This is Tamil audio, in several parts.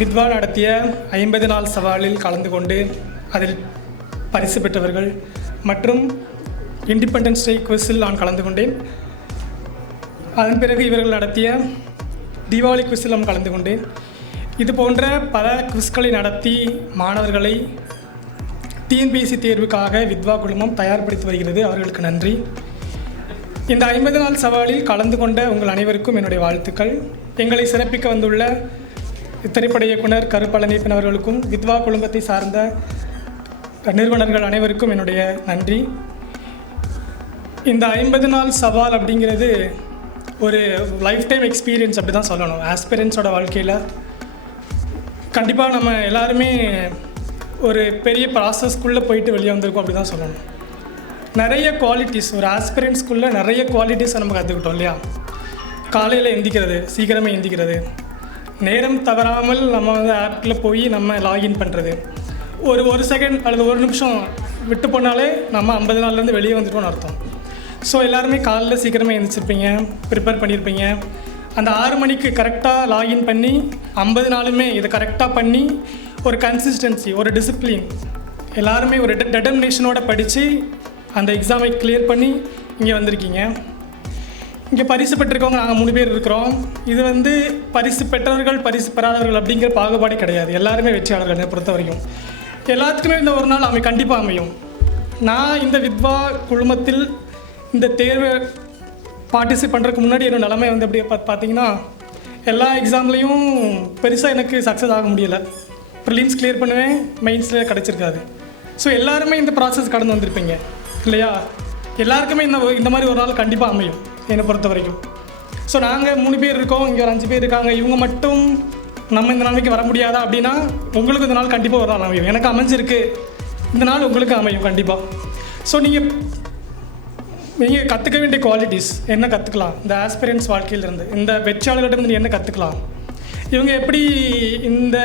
வித்வா நடத்திய ஐம்பது நாள் சவாலில் கலந்து கொண்டு அதில் பரிசு பெற்றவர்கள் மற்றும் இண்டிபெண்டன்ஸ் டே குவிஸில் நான் கலந்து கொண்டேன். அதன் பிறகு இவர்கள் நடத்திய தீபாவளி குவிஸில் நான் கலந்து கொண்டேன். இது போன்ற பல குவிஸ்களை நடத்தி மாணவர்களை டிஎன்பிஎஸ்சி தேர்வுக்காக வித்வா குழுமம் தயார்படுத்தி வருகிறது. அவர்களுக்கு நன்றி. இந்த ஐம்பது நாள் சவாலில் கலந்து கொண்ட உங்கள் அனைவருக்கும் என்னுடைய வாழ்த்துக்கள். எங்களை சிறப்பிக்க வந்துள்ள இத்திரைப்பட இயக்குனர் கருப்பழனிப்பன் அவர்களுக்கும் வித்வா குழுமத்தை சார்ந்த நிறுவனர்கள் அனைவருக்கும் என்னுடைய நன்றி. இந்த ஐம்பது நாள் சவால் அப்படிங்கிறது ஒரு லைஃப் டைம் எக்ஸ்பீரியன்ஸ் அப்படி தான் சொல்லணும் ஆஸ்பிரன்ஸோட வாழ்க்கையில் கண்டிப்பாக நம்ம எல்லாருமே ஒரு பெரிய ப்ராசஸ்க்குள்ளே போயிட்டு வெளியே வந்திருக்கோம் அப்படி தான் சொல்லணும். நிறைய குவாலிட்டிஸ் ஒரு ஆஸ்பிரன்ஸ்குள்ளே நிறைய குவாலிட்டிஸை நம்ம கற்றுக்கிட்டோம் இல்லையா? காலையில் எந்திக்கிறது சீக்கிரமே எந்திக்கிறது. நேரம் தவறாமல் நம்ம வந்து ஆப்பில் போய் நம்ம லாகின் பண்ணுறது ஒரு ஒரு செகண்ட் அல்லது ஒரு நிமிஷம் விட்டு போனாலே நம்ம ஐம்பது நாள்லேருந்து வெளியே வந்துட்டோம்னு அர்த்தம். ஸோ எல்லாருமே காலையில் சீக்கிரமே எழுந்திரிச்சிருப்பீங்க ப்ரிப்பேர் பண்ணியிருப்பீங்க அந்த ஆறு மணிக்கு கரெக்டாக லாகின் பண்ணி ஐம்பது நாளுமே இதை கரெக்டாக பண்ணி ஒரு கன்சிஸ்டன்சி ஒரு டிசிப்ளின் எல்லாருமே ஒரு டெட்டர்மினேஷனோட படித்து அந்த எக்ஸாமை கிளியர் பண்ணி இங்கே வந்திருக்கீங்க. இங்கே பரிசு பெற்றிருக்கவங்க நாங்கள் மூணு பேர் இருக்கிறோம். இது வந்து பரிசு பெற்றவர்கள் பரிசு பெறாதவர்கள் அப்படிங்கிற பாகுபாடே கிடையாது. எல்லாருமே வெற்றியாளர்கள் என்னை பொறுத்த வரைக்கும் எல்லாத்துக்குமே இந்த ஒரு நாள் அமை கண்டிப்பாக அமையும். நான் இந்த வித்வா குழுமத்தில் இந்த தேர்வை பார்ட்டிசிபேட் பண்ணுறதுக்கு முன்னாடி என்னோட நிலைமை வந்து எப்படி பார்த்து பார்த்தீங்கன்னா எல்லா எக்ஸாம்லேயும் பெருசாக எனக்கு சக்ஸஸ் ஆக முடியலை. ப்ரிலிம்ஸ் கிளியர் பண்ணுவேன் மெயின்ஸில் கிடச்சிருக்காது. ஸோ எல்லாருமே இந்த ப்ராசஸ் கடந்து வந்திருப்பீங்க. இல்லையா? எல்லாருக்குமே இந்த இந்த மாதிரி ஒரு நாள் கண்டிப்பாக அமையும் என்னை பொறுத்த வரைக்கும். ஸோ நாங்கள் மூணு பேர் இருக்கோம் இங்கே ஒரு அஞ்சு பேர் இருக்காங்க. இவங்க மட்டும் நம்ம இந்த நாளைக்கு வர முடியாதா அப்படின்னா உங்களுக்கு இந்த நாள் கண்டிப்பாக ஒரு நாள் அமையும். எனக்கு அமைஞ்சிருக்கு. இந்த நாள் உங்களுக்கு அமையும் கண்டிப்பாக ஸோ நீங்கள் நீங்கள் கற்றுக்க வேண்டிய குவாலிட்டிஸ் என்ன கற்றுக்கலாம் இந்த ஆஸ்பிரியன்ஸ் வாழ்க்கையிலேருந்து இந்த வெற்றியாளர்கிட்ட இருந்து என்ன கற்றுக்கலாம் இவங்க எப்படி இந்த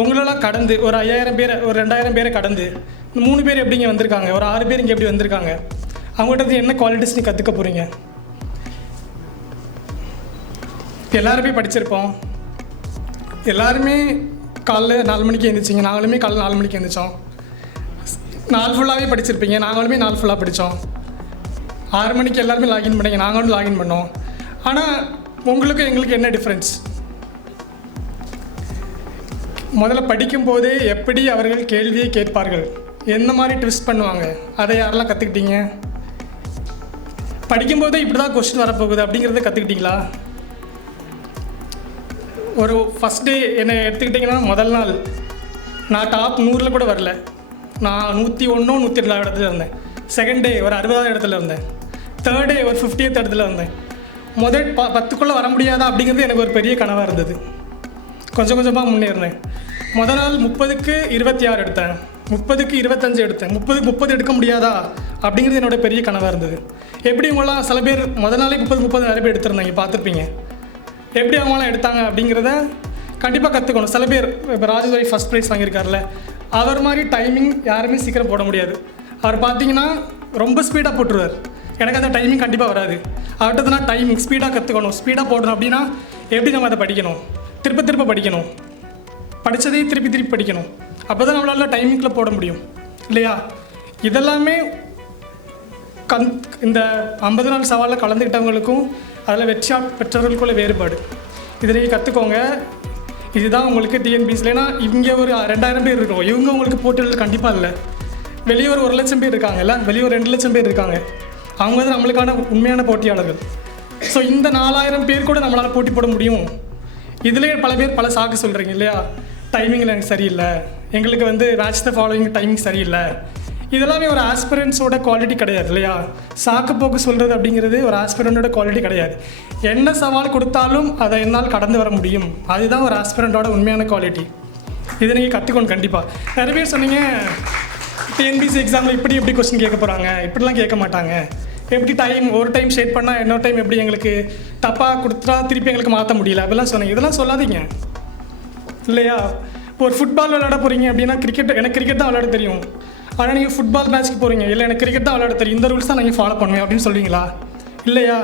உங்களெல்லாம் கடந்து ஒரு ஐயாயிரம் பேர் ஒரு ரெண்டாயிரம் பேரை கடந்து இந்த மூணு பேர் எப்படி இங்கே வந்திருக்காங்க? ஒரு ஆறு பேர் இங்கே எப்படி வந்திருக்காங்க? அவங்கள்ட்ட என்ன குவாலிட்டிஸ் நீ கற்றுக்க போகிறீங்க எல்லாருமே படிச்சிருப்போம். எல்லாருமே காலைல நாலு மணிக்கு எழுந்திரிச்சிங்க நாங்களுமே காலைல நாலு மணிக்கு எழுந்திரிச்சோம் நாள் ஃபுல்லாகவே படிச்சிருப்பீங்க. நாங்களுமே நாள் ஃபுல்லாக படித்தோம் ஆறு மணிக்கு எல்லாருமே லாகின் பண்ணீங்க. நாங்களும் லாகின் பண்ணோம். ஆனால் உங்களுக்கு எங்களுக்கு என்ன டிஃப்ரென்ஸ் முதல்ல படிக்கும்போது எப்படி அவர்கள் கேள்வியை கேட்பார்கள்? எந்த மாதிரி ட்விஸ்ட் பண்ணுவாங்க? அதை யாரெல்லாம் கற்றுக்கிட்டீங்க படிக்கும்போது இப்படி தான் கொஸ்டின் வரப்போகுது அப்படிங்கிறத கற்றுக்கிட்டீங்களா ஒரு ஃபஸ்ட் டே என்னை எடுத்துக்கிட்டிங்கன்னா முதல் நாள். நான் டாப் நூறில் கூட வரல. நான் நூற்றி ஒன்றோ நூற்றி ரெண்டாவது இடத்துல இருந்தேன். செகண்ட் டே ஒரு அறுபதாவது இடத்துல இருந்தேன். தேர்ட் டே ஒரு ஃபிஃப்டியத் இடத்துல இருந்தேன். முதல் ப பத்துக்குள்ளே வர முடியாதா அப்படிங்கிறது எனக்கு ஒரு பெரிய கனவாக இருந்தது. கொஞ்சம் கொஞ்சமாக முன்னேறினேன் முத நாள் முப்பதுக்கு இருபத்தி ஆறு எடுத்தேன். முப்பதுக்கு இருபத்தஞ்சு எடுத்தேன். முப்பதுக்கு முப்பது எடுக்க முடியாதா? அப்படிங்கிறது என்னோட பெரிய கனவாக இருந்தது. எப்படி இவங்களாம் சில பேர் முத நாளே முப்பது முப்பது நிறைய பேர் எடுத்திருந்தாங்க பார்த்துருப்பீங்க. எப்படி அவங்களாம் எடுத்தாங்க அப்படிங்கிறத கண்டிப்பாக கற்றுக்கணும் சில பேர் இப்போ ராஜதுரை ஃபஸ்ட் ப்ரைஸ் வாங்கியிருக்காருல அவர் மாதிரி டைமிங் யாருமே சீக்கிரம் போட முடியாது. அவர் பார்த்தீங்கன்னா ரொம்ப ஸ்பீடாக போட்டுருவார். எனக்கு அந்த டைமிங் கண்டிப்பாக வராது. அவர்கிட்ட டைமிங் ஸ்பீடாக கற்றுக்கணும் ஸ்பீடாக போடணும் அப்படின்னா எப்படி நம்ம அதை படிக்கணும்? திருப்ப திருப்ப படிக்கணும். படித்ததே திருப்பி திருப்பி படிக்கணும். அப்போ தான் நம்மளால் டைமிங்கில் போட முடியும். இல்லையா? இதெல்லாமே கந் இந்த ஐம்பது நாள் சவாலில் கலந்துக்கிட்டவங்களுக்கும் அதில் வெற்றியா பெற்றவர்களுக்குள்ள வேறுபாடு. இதிலேயே கற்றுக்கோங்க இதுதான் உங்களுக்கு டிஎன்பிஎஸ்ல ஏன்னா இங்கே ஒரு ரெண்டாயிரம் பேர் இருக்கும். இவங்க உங்களுக்கு போட்டிகள் கண்டிப்பாக இல்லை. வெளியே ஒரு ஒரு லட்சம் பேர் இருக்காங்கல்ல வெளியே ஒரு ரெண்டு லட்சம் பேர் இருக்காங்க. அவங்க வந்து நம்மளுக்கான உண்மையான போட்டியாளர்கள். ஸோ இந்த நாலாயிரம் பேர் கூட நம்மளால் போட்டி போட முடியும். இதுலேயே பல பேர் பல சாக்கு சொல்கிறீங்க இல்லையா? டைமிங் எனக்கு சரியில்லை. எங்களுக்கு வந்து மேட்ச் த ஃபாலோயிங் டைமிங் சரியில்லை. இதெல்லாமே ஒரு ஆஸ்பிரண்ட்ஸோட குவாலிட்டி கிடையாது இல்லையா? சாக்கு போக்கு சொல்கிறது அப்படிங்கிறது ஒரு ஆஸ்பிரண்டோட குவாலிட்டி கிடையாது. என்ன சவால் கொடுத்தாலும் அதை என்னால் கடந்து வர முடியும். அதுதான் ஒரு ஆஸ்பிரண்டோட உண்மையான குவாலிட்டி இதை நீங்கள் கற்றுக்கணும் கண்டிப்பாக நிறைய பேர் சொன்னீங்க டிஎன்பிசி எக்ஸாமில் இப்படி எப்படி கொஸ்டின் கேட்க போகிறாங்க இப்படிலாம் கேட்க மாட்டாங்க. எப்படி டைம் ஒரு டைம் ஷேட் பண்ணால் இன்னொரு டைம் எப்படி எங்களுக்கு தப்பாக கொடுத்தா திருப்பி எங்களுக்கு மாற்ற முடியல? அப்படிலாம் சொன்னீங்க இதெல்லாம் சொல்லாதீங்க. இல்லையா? ஒரு ஃபுட்பால் விளையாட போகிறீங்க அப்படின்னா கிரிக்கெட் எனக்கு கிரிக்கெட் தான் விளையாட தெரியும். ஆனால் நீங்கள் ஃபுட்பால் மேட்ச்க்கு போகிறீங்க இல்லை எனக்கு கிரிக்கெட் தான் விளையாட தெரியும். இந்த ரூல்ஸ் தான் நீங்கள் ஃபாலோ பண்ணுவேன் அப்படின்னு சொல்லுவீங்களா இல்லையா?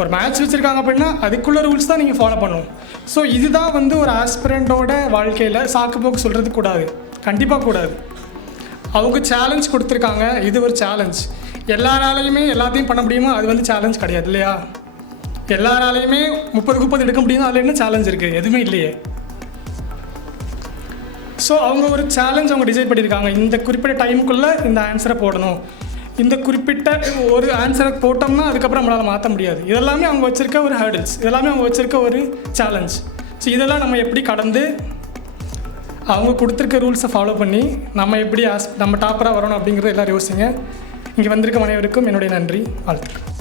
ஒரு மேட்ச் வச்சுருக்காங்க அப்படின்னா அதுக்குள்ள ரூல்ஸ் தான் நீங்கள் ஃபாலோ பண்ணணும். ஸோ இதுதான் வந்து ஒரு ஆஸ்பிரண்டோட வாழ்க்கையில் சாக்கு போக்கு சொல்கிறது கூடாது. கண்டிப்பாக கூடாது. அவங்க சேலஞ்ச் கொடுத்துருக்காங்க. இது ஒரு சேலஞ்ச் எல்லாராலையுமே எல்லாத்தையும் பண்ண முடியுமா? அது வந்து சேலஞ்ச் கிடையாது இல்லையா? எல்லாராலையுமே முப்பது முப்பது எடுக்க முடியும்? அதில் என்ன சேலஞ்ச் இருக்குது எதுவுமே இல்லையே. ஸோ அவங்க ஒரு சேலஞ்ச் அவங்க டிசைட் பண்ணியிருக்காங்க. இந்த குறிப்பிட்ட டைமுக்குள்ளே இந்த ஆன்சரை போடணும். இந்த குறிப்பிட்ட ஒரு ஆன்சரை போட்டோம்னா அதுக்கப்புறம் நம்மளால் மாற்ற முடியாது. இதெல்லாமே அவங்க வச்சுருக்க ஒரு ஹேர்டில்ஸ் இதெல்லாமே அவங்க வச்சுருக்க ஒரு சேலஞ்ச் ஸோ இதெல்லாம் நம்ம எப்படி கடந்து அவங்க கொடுத்துருக்க ரூல்ஸை ஃபாலோ பண்ணி நம்ம எப்படி ஆஸ் நம்ம டாப்பராக வரணும் அப்படிங்கிறத எல்லோரும் யோசிங்க. இங்கே வந்திருக்க அனைவருக்கும் என்னுடைய நன்றி வாழ்த்துக்கள்.